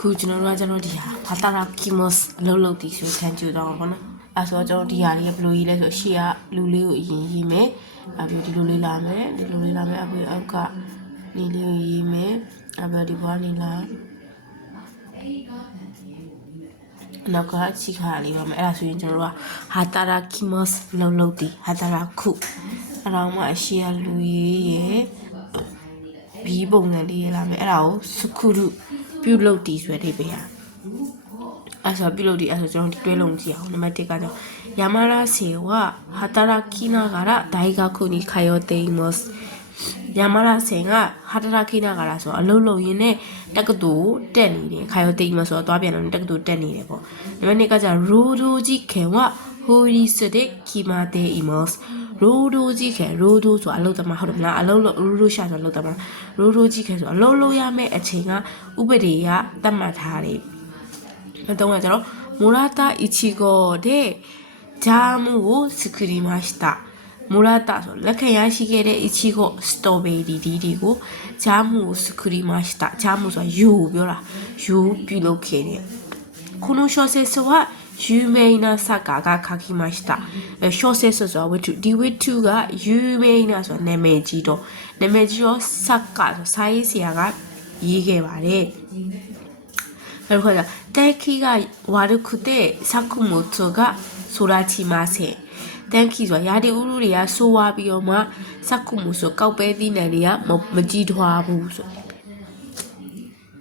ခုကျွန်တော်တို့ကကျွန်တော်ဒီဟာဟာတာရာကီမော့စ်အလုပ်လုပ်တည်ဆိုခံကြတော့ဘောနော်အဲဆိုကျွန်တော်ဒီဟာလေးဘယ်လိုရေးလဲဆိုရှေ့ကလူလေးကိုအရင်ရေးမယ်ပြီးဒီလိုလေးလာမယ်ဒီလိုလေးလာမယ်အခုအောက်ကနေလေးကိုရေးမယ်ပြီးဒီဘွားနေလာနောက်ကချီခါလေးပါမယ်အဲ့ဒါဆိုရင်ကျွန်တော်တို့ကဟာတာရာကီမော့စ်လုပ်တည်ဟာတာရာခုအဲ့တော့မှအရှေ့ကလူရေးရဲ့ဘီးပုံစံလေးလာမယ်အဲ့ဒါကိုစခုရုပြုတ်လုပ်တည်ဆိုတဲ့အိဗေဟာအဲ့ဆိုပြုတ်လုပ်တည်အဲ့ဆိုကျွန်တော်ဒီတွဲလုံးကြည့်အောင်နံပါတ်1ကကြောင့်ယာမာရာဆေဝဟာတာရာကီနာဂါရာဒိုင်ဂါခုနီခိုင်ယိုတေမော့စ်ယာမာရာဆေကဟာတာရာကီနာဂါရာဆိုအလုံးလုံးရင်းနဲ့တက္ကသိုလ်တက်နေတယ်ခိုင်ယိုတေမော့ဆိုတော့သွားပြန်တော့တက္ကသိုလ်တက်နေတယ်ပေါ့နံပါတ်2ကကြောင့်ရိုဒိုဂျီခေဝဟိုရီစဒက်ကီမာတေမော့စ်ရိုဒိုဂျီခဲရိုဒိုဆိုအလုံးသမားဟုတ်တယ်မလားအလုံးလို့ရိုဒိုရှာဆိုအလုံးသမားရိုဒိုဂျီခဲဆိုအလုံးလို့ရမယ့်အချိန်ကဥပဒေကသတ်မှတ်ထားတယ်။တော့ကျွန်တော်မိုရာတာအီချီကိုတဲ့ဂျာမူကိုစခရီမတ်တာမိုရာတာဆိုလက်ခံရရှိခဲ့တဲ့အီချီကိုစတော်ဘေရီဒီကိုဂျာမူကိုစခရီမတ်တာဂျာမူဆိုတာယူပြောတာယူပြုလုပ်ခဲ့တယ်။ခုနရှော့ဆက်ဆိုယူမေနာဆာကာကခါခီမတ်တာရှော့ဆက်ဆိုဝတ္ထုဒီဝတ္ထုကယူမေနာဆိုနာမည်ကြီးတော့ဆာကာဆိုစာရေးဆရာကရေးခဲ့ပါတယ်။အဲ့တော့တက်ခီကဝါရခုတဲ့စကုမိုတိုကဆိုရာချီမာဆေတန်ခီဆိုတာရာဒီဥရုတွေကဆိုးဝါးပြီးတော့မှစကုမိုဆိုကောက်ပဲသီးနယ်တွေကမကြည့်ထွားဘူးဆို